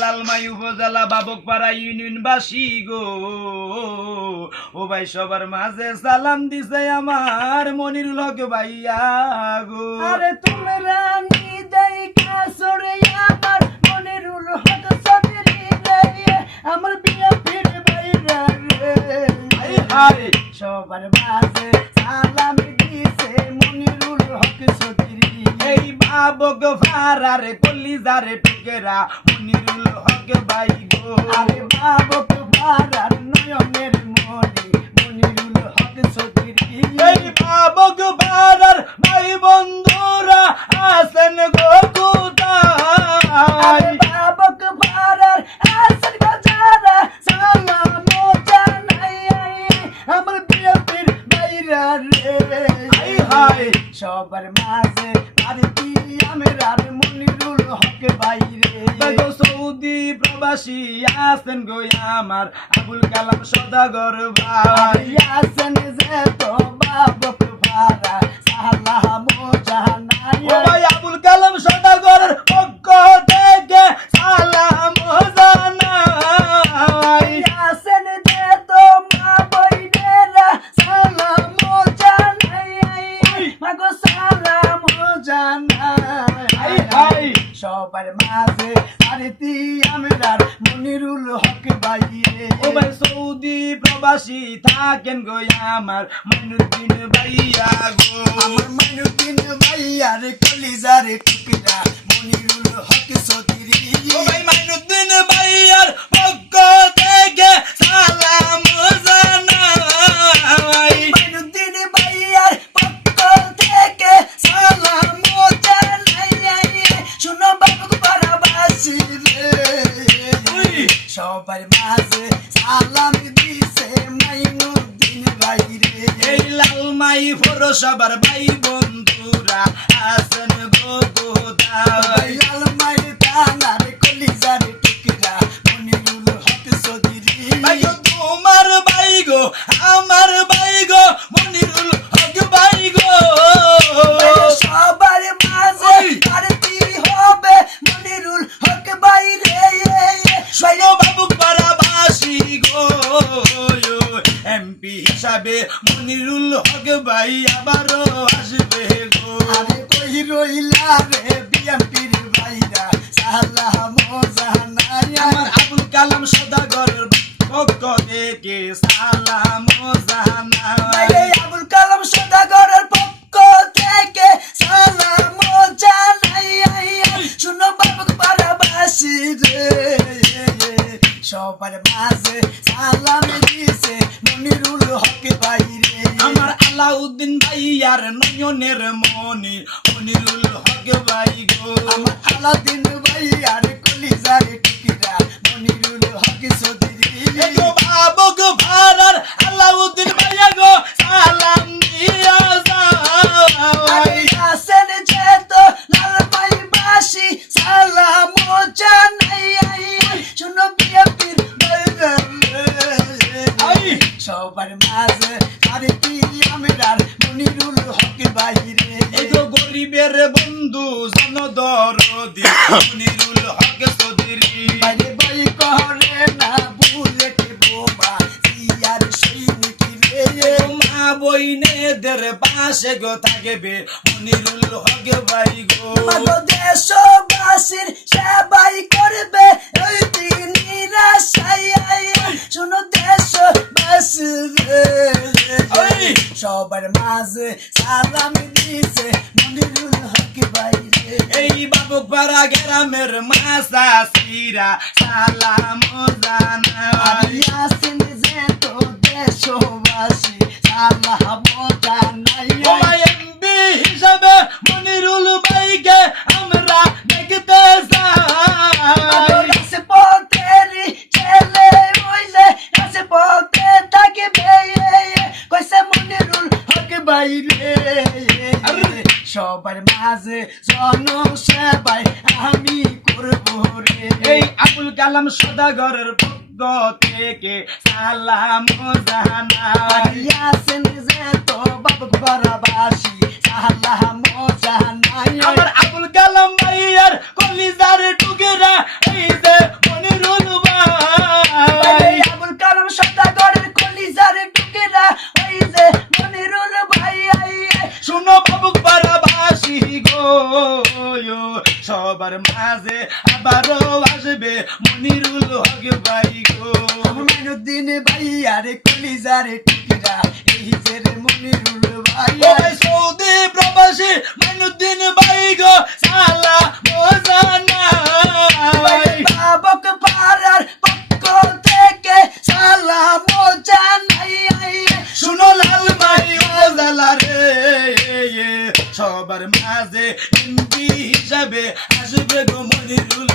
লালমাই উপজেলা বাবকপাড়া ইউনিয়নবাসী গো, ও ভাই সবার মাঝে সালাম দিছে আমার মনিরুল হক ভাইয়া গো। আরে তোমরা দেখা সরে আমার মনিরুল হক চৌধুরী রে, আমার বিএনপির ভাইরা রে। সবার মাঝে সালাম দিছে মনিরুল হক চৌধুরী। এই বাবকপাড়ার কলিজার টুকেরা মনিরুল হক ভাই গো। আরে বাবকপাড়ার নয়নের মনি মনিরুল হক চৌধুরী। এই বাবকপাড়ার ভাই বন্ধুরা আছেন গো কোথায়? বাবকপাড়ার আছেন গো যারা, সালাম জানাই আমার বিএনপির ভাইরা রে। সবার মাঝে পারতি আমরার মনিরুল হক ভাই রে। সৌদি প্রবাসী আছেন গো আমার আবুল কালাম সদাগর ভাই। আছেন যে তো বাবকপাড়া সালাম জানাই। ও ভাই আবুল কালাম সদাগর পক্ষ থেকে সালাম জানাই। আছেন যে তো মা বইনেরা সালাম জানাই, মাগো সালাম জানাই। সবার মাঝে পারতি আমরার মনিরুল হক ভাই রে। ও ভাই সৌদি প্রবাসী থাকেন গো আমার মাইনুদ্দিন ভাইয়া গো। আমার মাইনুদ্দিন ভাইয়ার কলিজার টুকরা মনিরুল হক চৌধুরী। ও ভাই মাইনুদ্দিন ভাইয়ার পক্ষ থেকে সালাম জানাই। মাইনুদ্দিন ভাইয়ার পক্ষ থেকে সালাম জানাই। শোনো বাবকপাড়া বাসী রে, সবার মাঝে সালাম দিছে মাইনুদ্দিন ভাই রে। এই লালমাই পৌরসভার ভাই বন্ধুরা আছেন গো কোথায়? লালমাই থানার কলিজার টুকরা মনিরুল হক চৌধুরী। ভাই গো তোমার ভাই গো আমার ভাই গো মনিরুল হক ভাই গো। সবার মাঝে পারতি হবে মনিরুল হক ভাই রে। শোনো বাবুকপাড়া বাসী গো, এমপি হিসাবে মনিরুল হক ভাই আবারও আসবে গো। আরে কই রইলা রে বিএনপির ভাইরা সালাম জানাই। আমার আবুল কালাম সদাগরের পক্ষ থেকে সালাম জানাই। আবুল কালাম সদাগরের পক্ষ থেকে সালাম জানাই। শুনো বাবকপাড়া বাসী রে, সবার মাঝে সালাম দিছে মনিরুল হক ভাই রে। আমার আলাউদ্দিন ভাইয়ার নয়নের মনি মনিরুল হক ভাই গো। আমার আলাউদ্দিন ভাইয়ার কলিজার টুকরা মনিরুল হক চৌধুরী। এই গো বাবকপাড়ার আলাউদ্দিন ভাইয়া গো সালাম দিয়া যাও। আছেন যে তো লালমাই বাসী সালাম জানাই। শুনো বিএনপির ভাইরা রে, সবার মাঝে পারতি আমরার মনিরুল হক ভাই রে। এই গো গরিবের বন্ধু জনদরদি মনিরুল হক চৌধুরী। বাইরে বই করে না বুলেট বোমা ইয়ার সৈনিক রে। মা বইনেদের পাশে গো থাকবে মনিরুল হক ভাই গো। মাগো দেশবাসীর সেবাই করবে ওই দিন নিরাশাই। শোনো দেশবাসী রে, সবার মাঝে সালাম দিছে মনিরুল হক ভাই রে। এই বাবুকপাড়া গ্রামের মাসাসিরা সালাম জানাই। আছেন যে তো দেশবাসী সালাম জানাই। ও ভাই এমপি হিসাবে মনিরুল ভাইকে আমরা দেখতে চাই। রাজপথেরই ছেলে হইলে রাজপথে থাকবে, কইছে মনিরুল হক ভাই রে। সবার মাঝে জনসেবাই আমি করব রে। এই আবুল কালাম সদাগরের পক্ষ থেকে সালাম জানাই। আছেন যে তো বাবকপাড়া বাসী সালাম জানাই। আমার আবুল কালাম ভাইয়ার কলিজার টুকরা এই যে সবার মাঝে আবারও আসবে মনিরুল হক ভাই গো মইনুদ্দিন ভাই আরে কলিজারে টুকিরা এই যে রে মনিরুল ভাই ও ভাই সৌদি প্রবাসী মইনুদ্দিন ভাই গো সালা মোজানাই বাবক পাড়ার পক্ষ থেকে সালাম জানাই শুনো লাল ভাই ও জালা রে সবার মাঝে এমপি হিসাবে আসবে গো মনিরুল